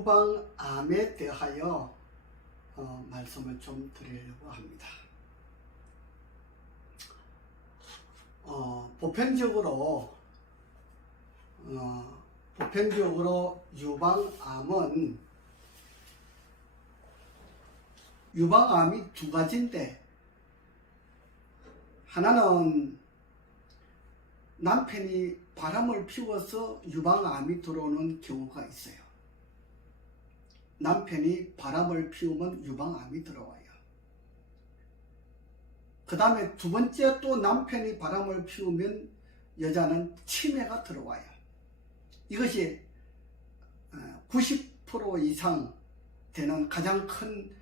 유방암에 대하여 말씀을 좀 드리려고 합니다. 보편적으로 유방암이 두 가지인데, 하나는 남편이 바람을 피워서 유방암이 들어오는 경우가 있어요. 남편이 바람을 피우면 유방암이 들어와요. 그 다음에 두 번째, 또 남편이 바람을 피우면 여자는 치매가 들어와요. 이것이 90% 이상 되는 가장 큰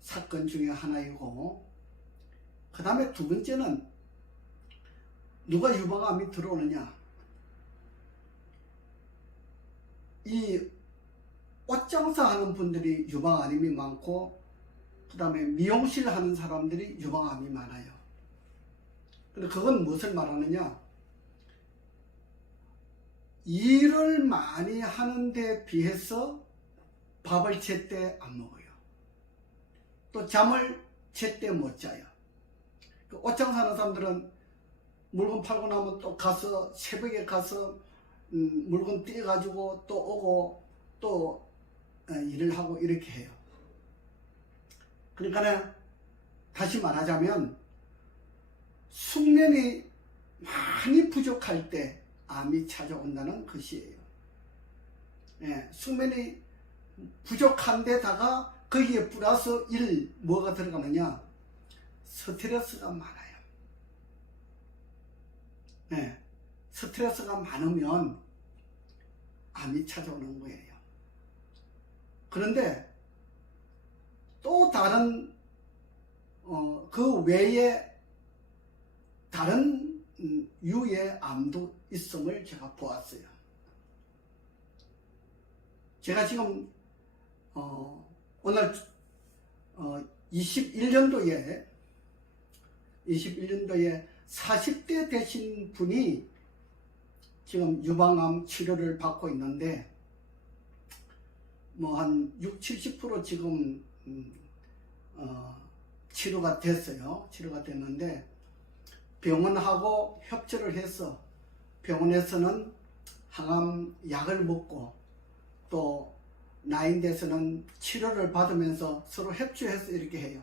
사건 중에 하나이고, 그 다음에 두 번째는 누가 유방암이 들어오느냐, 이 옷장사 하는 분들이 유방암이 많고, 그 다음에 미용실 하는 사람들이 유방암이 많아요. 근데 그건 무엇을 말하느냐, 일을 많이 하는데 비해서 밥을 제때 안 먹어요. 또 잠을 제때 못 자요. 옷장사 하는 사람들은 물건 팔고 나면 또 가서 새벽에 가서 물건 떼가지고 또 오고 또 일을 하고 이렇게 해요. 그러니까 다시 말하자면 숙면이 많이 부족할 때 암이 찾아온다는 것이에요. 숙면이 부족한 데다가 거기에 플러스 뭐가 들어가느냐, 스트레스가 많아요. 스트레스가 많으면 암이 찾아오는 거예요. 그런데 또 다른 그 외에 다른 유의 암도 있음을 제가 보았어요. 제가 지금 오늘 21년도에 40대 되신 분이 지금 유방암 치료를 받고 있는데, 뭐 한 60-70% 지금 치료가 됐어요. 치료가 됐는데, 병원하고 협조를 해서 병원에서는 항암 약을 먹고, 또 나인데서는 치료를 받으면서 서로 협조해서 이렇게 해요.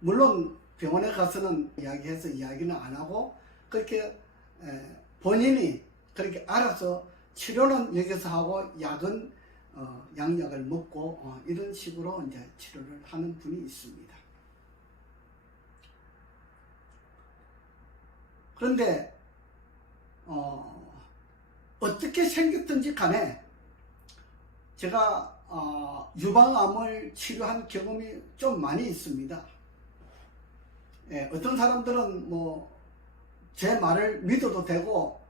물론 병원에 가서는 이야기해서 이야기는 안 하고, 그렇게 본인이 그렇게 알아서 치료는 여기서 하고 약은 양약을 먹고 이런 식으로 이제 치료를 하는 분이 있습니다. 그런데 어떻게 생겼든지 간에 제가 유방암을 치료한 경험이 좀 많이 있습니다. 어떤 사람들은 뭐 제 말을 믿어도 되고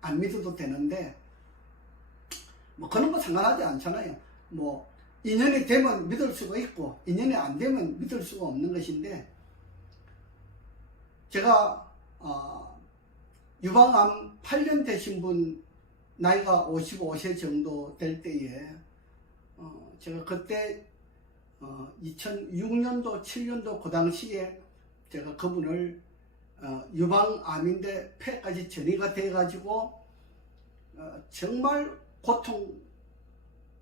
안 믿어도 되는데, 뭐 그런 거 상관하지 않잖아요. 뭐 인연이 되면 믿을 수가 있고 인연이 안 되면 믿을 수가 없는 것인데, 제가 유방암 8년 되신 분, 나이가 55세 정도 될 때에 제가 그때 2006년도 7년도 그 당시에 제가 그분을 유방암인데 폐까지 전이가 돼 가지고 정말 고통,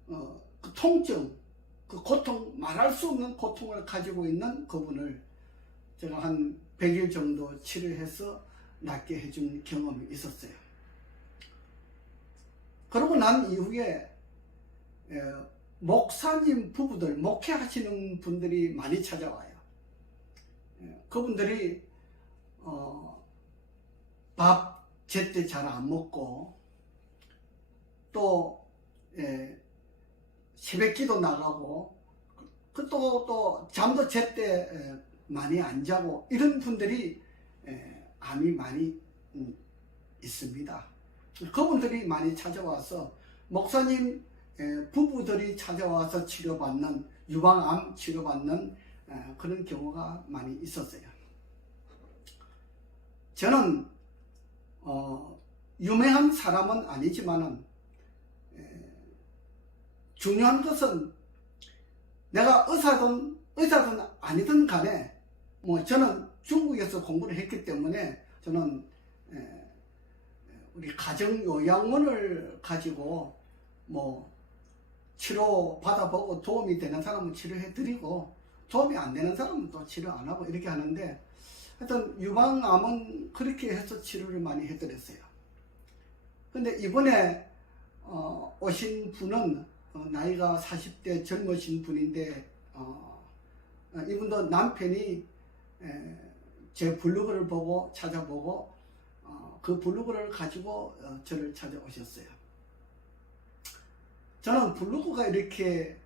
그 통증, 그 고통, 말할 수 없는 고통을 가지고 있는 그분을 제가 한 100일 정도 치료해서 낫게 해준 경험이 있었어요. 그러고 난 이후에 목사님 부부들, 목회하시는 분들이 많이 찾아와요. 그분들이 밥 제때 잘 안 먹고, 또 새벽기도 나가고, 또 잠도 제때 많이 안 자고, 이런 분들이 암이 많이 있습니다. 그분들이 많이 찾아와서 목사님 부부들이 찾아와서 치료받는, 유방암 치료받는 그런 경우가 많이 있었어요. 저는 유명한 사람은 아니지만은 중요한 것은 내가 의사든 아니든 간에 뭐 저는 중국에서 공부를 했기 때문에 저는 우리 가정요양원을 가지고 뭐 치료 받아보고 도움이 되는 사람은 치료해 드리고 도움이 안 되는 사람은 또 치료 안 하고 이렇게 하는데, 하여튼 유방암은 그렇게 해서 치료를 많이 해드렸어요. 근데 이번에 오신 분은 나이가 40대 젊으신 분인데 이분도 남편이 제 블로그를 보고 찾아보고 그 블로그를 가지고 저를 찾아오셨어요. 저는 블로그가 이렇게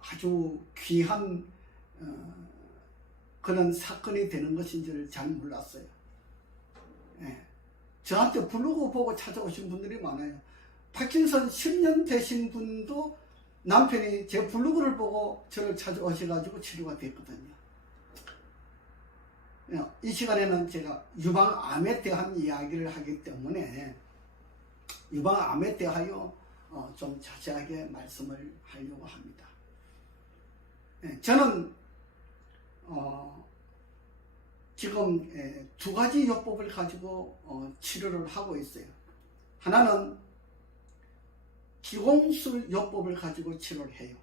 아주 귀한 그런 사건이 되는 것인지를 잘 몰랐어요. 저한테 블로그 보고 찾아오신 분들이 많아요. 파킨슨 10년 되신 분도 남편이 제 블로그를 보고 저를 찾아오셔가지고 치료가 됐거든요. 이 시간에는 제가 유방암에 대한 이야기를 하기 때문에 유방암에 대하여 좀 자세하게 말씀을 하려고 합니다. 저는 지금 두 가지 요법을 가지고 치료를 하고 있어요. 하나는 기공술 요법을 가지고 치료를 해요.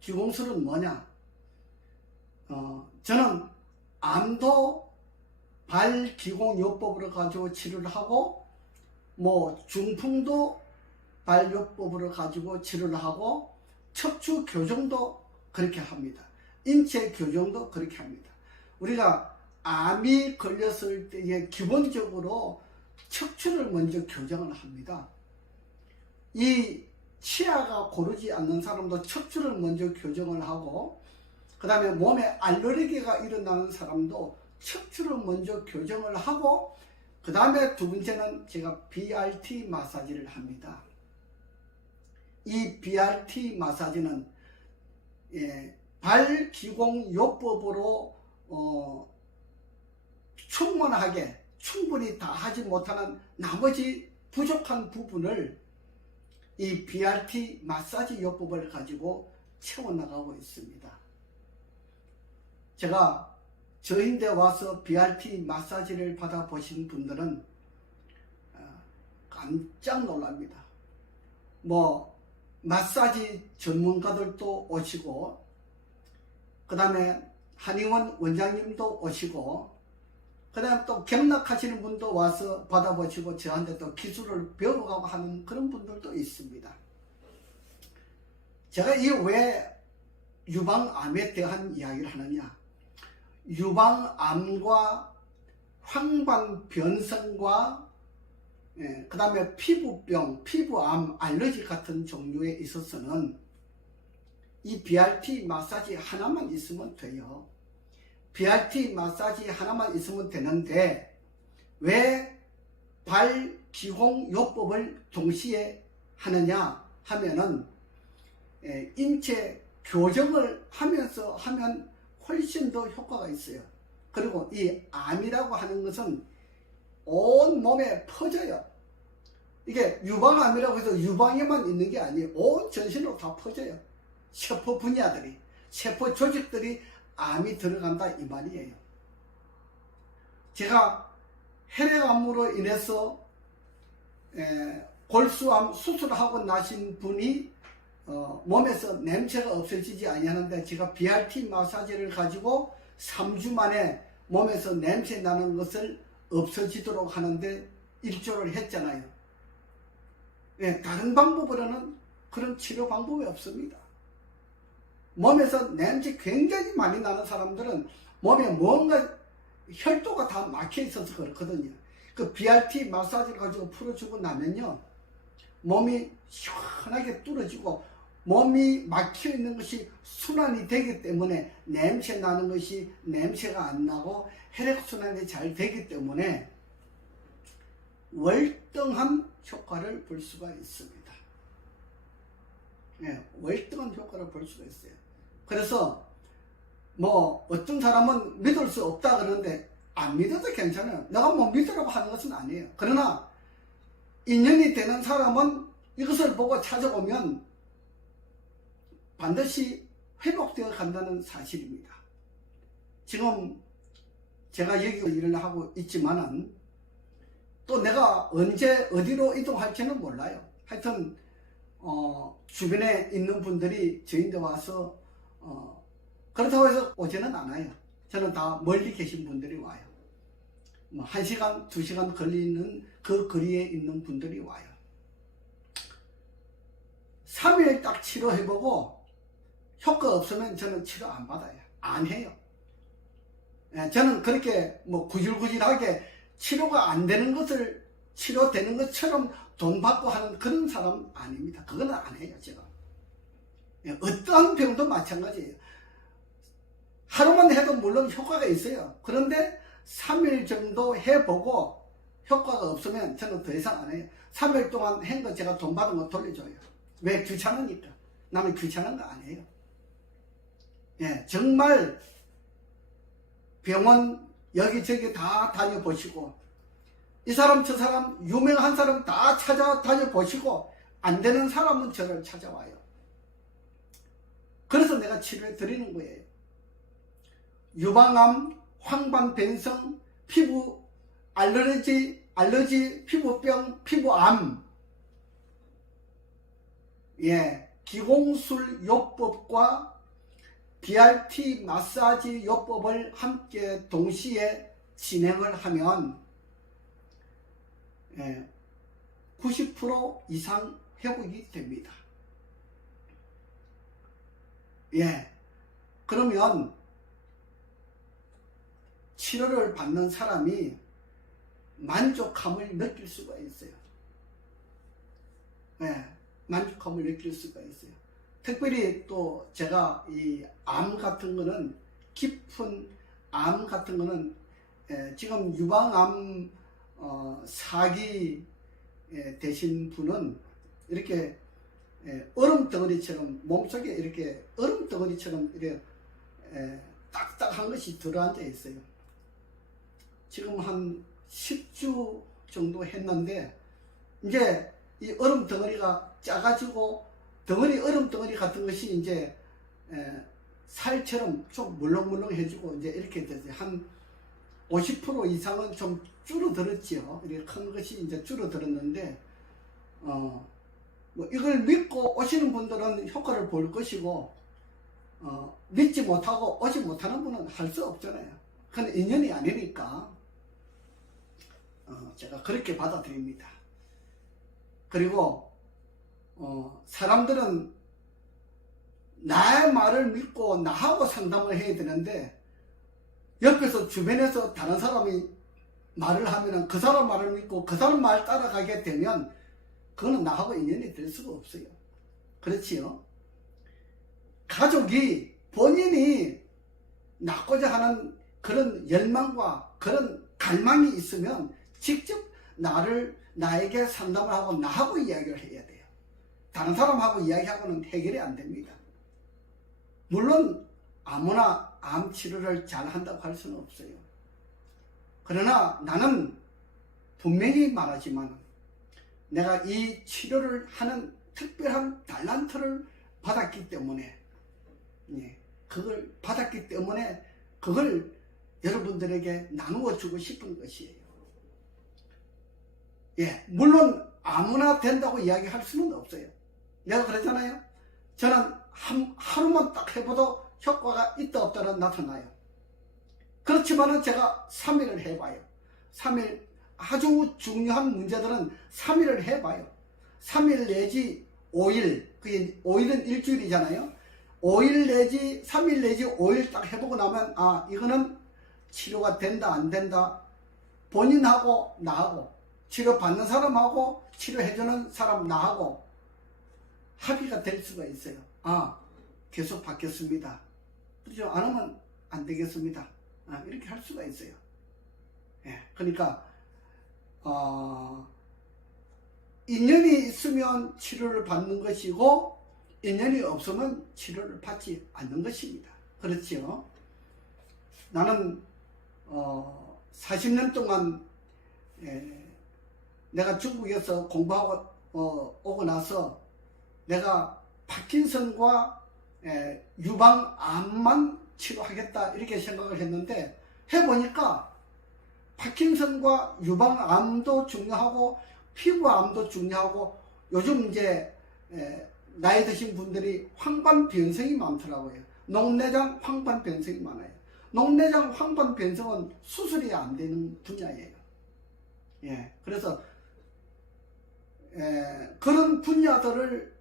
기공술은 뭐냐? 저는 암도 발기공 요법으로 가지고 치료를 하고, 뭐 중풍도 발요법으로 가지고 치료를 하고, 척추 교정도 그렇게 합니다. 인체 교정도 그렇게 합니다. 우리가 암이 걸렸을 때에 기본적으로 척추를 먼저 교정을 합니다. 이 치아가 고르지 않는 사람도 척추를 먼저 교정을 하고, 그 다음에 몸에 알레르기가 일어나는 사람도 척추를 먼저 교정을 하고, 그 다음에 두 번째는 제가 BRT 마사지를 합니다. 이 BRT 마사지는 발기공요법으로 충분히 다 하지 못하는 나머지 부족한 부분을 이 BRT 마사지 요법을 가지고 채워나가고 있습니다. 제가 저인데 와서 BRT 마사지를 받아보신 분들은 깜짝 놀랍니다. 뭐 마사지 전문가들도 오시고, 그 다음에 한의원 원장님도 오시고, 그 다음에 또 경락하시는 분도 와서 받아보시고 저한테 또 기술을 배워가고 하는 그런 분들도 있습니다. 제가 이 왜 유방암에 대한 이야기를 하느냐? 유방암과 황반변성과 그 다음에 피부병, 피부암, 알러지 같은 종류에 있어서는 이 BRT 마사지 하나만 있으면 돼요. BRT 마사지 하나만 있으면 되는데 왜 발기공요법을 동시에 하느냐 하면은 인체 교정을 하면서 하면 훨씬 더 효과가 있어요. 그리고 이 암이라고 하는 것은 온 몸에 퍼져요. 이게 유방암이라고 해서 유방에만 있는 게 아니에요. 온 전신으로 다 퍼져요. 세포 분야들이, 세포 조직들이 암이 들어간다 이 말이에요. 제가 혈액암으로 인해서 골수암 수술하고 나신 분이 몸에서 냄새가 없어지지 아니하는데, 제가 BRT 마사지를 가지고 3주 만에 몸에서 냄새 나는 것을 없어지도록 하는데 일조를 했잖아요. 다른 방법으로는 그런 치료 방법이 없습니다. 몸에서 냄새 굉장히 많이 나는 사람들은 몸에 뭔가 혈도가 다 막혀 있어서 그렇거든요. 그 BRT 마사지를 가지고 풀어주고 나면요, 몸이 시원하게 뚫어지고 몸이 막혀 있는 것이 순환이 되기 때문에 냄새 나는 것이 냄새가 안 나고 혈액순환이 잘 되기 때문에 월등한 효과를 볼 수가 있습니다. 월등한 효과를 볼 수가 있어요. 그래서 뭐 어떤 사람은 믿을 수 없다 그러는데 안 믿어도 괜찮아요. 내가 뭐 믿으라고 하는 것은 아니에요. 그러나 인연이 되는 사람은 이것을 보고 찾아오면 반드시 회복되어 간다는 사실입니다. 지금 제가 여기 일을 하고 있지만은 또 내가 언제 어디로 이동할지는 몰라요. 하여튼 주변에 있는 분들이 저희한테 와서 그렇다고 해서 오지는 않아요. 저는 다 멀리 계신 분들이 와요. 1시간, 2시간 걸리는 그 거리에 있는 분들이 와요. 3일 딱 치료해보고 효과 없으면 저는 치료 안 받아요. 안 해요. 저는 그렇게 구질구질하게 치료가 안 되는 것을 치료되는 것처럼 돈 받고 하는 그런 사람 아닙니다. 그거는 안 해요, 제가. 어떠한 병도 마찬가지예요. 하루만 해도 물론 효과가 있어요. 그런데 3일 정도 해보고 효과가 없으면 저는 더 이상 안 해요. 3일 동안 한 거 제가 돈 받은 거 돌려줘요. 왜? 귀찮으니까. 남이 귀찮은 거 아니에요. 정말 병원 여기저기 다 다녀보시고 이 사람 저 사람 유명한 사람 다 찾아다녀보시고 안 되는 사람은 저를 찾아와요. 그래서 내가 치료해 드리는 거예요. 유방암, 황반변성, 피부 알러지, 피부병, 피부암, 기공술 요법과 BRT 마사지 요법을 함께 동시에 진행을 하면 90% 이상 회복이 됩니다. 그러면 치료를 받는 사람이 만족감을 느낄 수가 있어요. 만족감을 느낄 수가 있어요. 특별히 또 제가 이 암 같은 거는 깊은 암 같은 거는 지금 유방암 4기 되신 분은 이렇게 얼음덩어리처럼 몸속에 이렇게 얼음덩어리처럼 이렇게 딱딱한 것이 들어앉아 있어요. 지금 한 10주 정도 했는데 이제 이 얼음덩어리가 작아지고 얼음덩어리 같은 것이 이제 살처럼 좀 물렁물렁해지고 이제 이렇게 돼서 한 50% 이상은 좀 줄어들었지요. 이렇게 큰 것이 이제 줄어들었는데 이걸 믿고 오시는 분들은 효과를 볼 것이고 믿지 못하고 오지 못하는 분은 할 수 없잖아요. 그건 인연이 아니니까 제가 그렇게 받아들입니다. 그리고 사람들은 나의 말을 믿고 나하고 상담을 해야 되는데 옆에서 주변에서 다른 사람이 말을 하면 그 사람 말을 믿고 그 사람 말 따라가게 되면 그거는 나하고 인연이 될 수가 없어요. 그렇지요? 가족이 본인이 낳고자 하는 그런 열망과 그런 갈망이 있으면 직접 나에게 상담을 하고 나하고 이야기를 해야 돼요. 다른 사람하고 이야기하고는 해결이 안 됩니다. 물론 아무나 암 치료를 잘 한다고 할 수는 없어요. 그러나 나는 분명히 말하지만 내가 이 치료를 하는 특별한 달란트를 받았기 때문에 그걸 받았기 때문에 그걸 여러분들에게 나누어 주고 싶은 것이에요. 물론 아무나 된다고 이야기할 수는 없어요. 내가 그러잖아요. 저는 하루만 딱 해봐도 효과가 있다 없다는 나타나요. 그렇지만은 제가 3일을 해봐요. 3일 아주 중요한 문제들은 3일을 해봐요. 3일 내지 5일, 그게 5일은 일주일이잖아요. 5일 내지 3일 내지 5일 딱 해보고 나면 이거는 치료가 된다 안 된다. 본인하고 나하고 치료받는 사람하고 치료해주는 사람 나하고 합의가 될 수가 있어요. 계속 받겠습니다. 그렇죠? 안 하면 안 되겠습니다. 이렇게 할 수가 있어요. 그러니까 인연이 있으면 치료를 받는 것이고 인연이 없으면 치료를 받지 않는 것입니다. 그렇죠? 나는 40년 동안 내가 중국에서 공부하고 오고 나서 내가 파킨슨과 유방암만 치료하겠다 이렇게 생각을 했는데 해보니까 파킨슨과 유방암도 중요하고 피부암도 중요하고 요즘 이제 나이 드신 분들이 황반변성이 많더라고요. 녹내장 황반변성이 많아요. 녹내장 황반변성은 수술이 안 되는 분야예요. 예, 그래서 그런 분야들을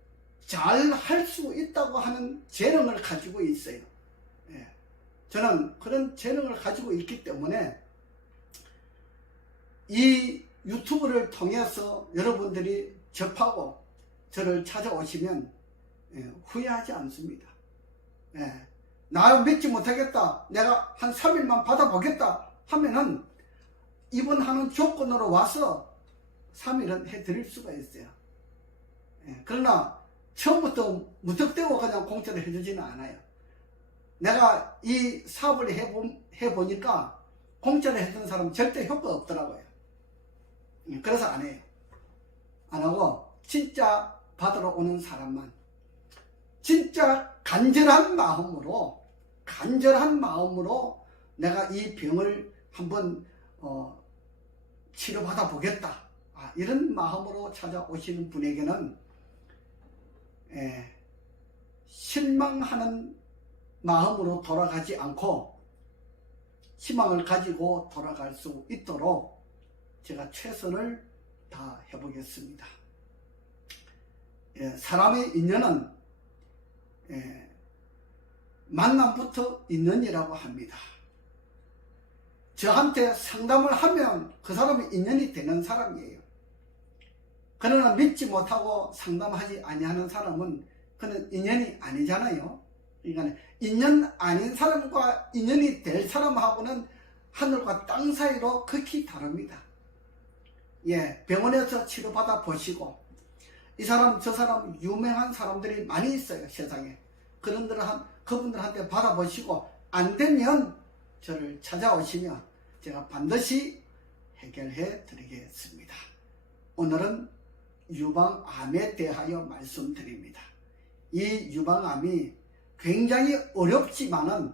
잘 할 수 있다고 하는 재능을 가지고 있어요. 예, 저는 그런 재능을 가지고 있기 때문에 이 유튜브를 통해서 여러분들이 접하고 저를 찾아오시면 후회하지 않습니다. 나 믿지 못하겠다, 내가 한 3일만 받아보겠다 하면은 입원하는 조건으로 와서 3일은 해드릴 수가 있어요. 그러나 처음부터 무턱대고 그냥 공짜로 해주지는 않아요. 내가 이 사업을 해보니까 공짜로 해주는 사람은 절대 효과가 없더라고요. 그래서 안 해요. 안 하고 진짜 받으러 오는 사람만, 진짜 간절한 마음으로 내가 이 병을 한번 치료받아 보겠다, 이런 마음으로 찾아오시는 분에게는 실망하는 마음으로 돌아가지 않고 희망을 가지고 돌아갈 수 있도록 제가 최선을 다해 보겠습니다. 사람의 인연은 만남부터 인연이라고 합니다. 저한테 상담을 하면 그 사람이 인연이 되는 사람이에요. 그러나 믿지 못하고 상담하지 아니하는 사람은 그는 인연이 아니잖아요. 그러니까 인연 아닌 사람과 인연이 될 사람하고는 하늘과 땅 사이로 극히 다릅니다. 병원에서 치료받아 보시고 이 사람 저 사람 유명한 사람들이 많이 있어요, 세상에. 그분들한테 받아보시고 안 되면 저를 찾아오시면 제가 반드시 해결해 드리겠습니다. 오늘은 유방암에 대하여 말씀드립니다. 이 유방암이 굉장히 어렵지만은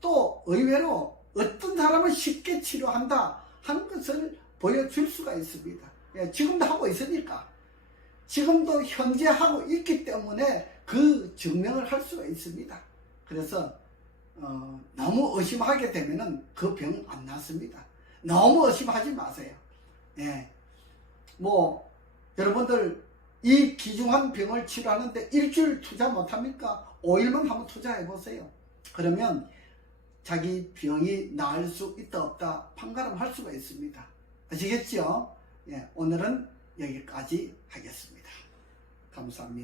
또 의외로 어떤 사람은 쉽게 치료한다 하는 것을 보여줄 수가 있습니다. 지금도 하고 있으니까, 지금도 현재 하고 있기 때문에 그 증명을 할 수가 있습니다. 그래서 너무 의심하게 되면은 그 병은 안 낫습니다. 너무 의심하지 마세요. 여러분들 이 귀중한 병을 치료하는데 일주일 투자 못합니까? 5일만 한번 투자해 보세요. 그러면 자기 병이 나을 수 있다 없다 판가름할 수가 있습니다. 아시겠죠? 오늘은 여기까지 하겠습니다. 감사합니다.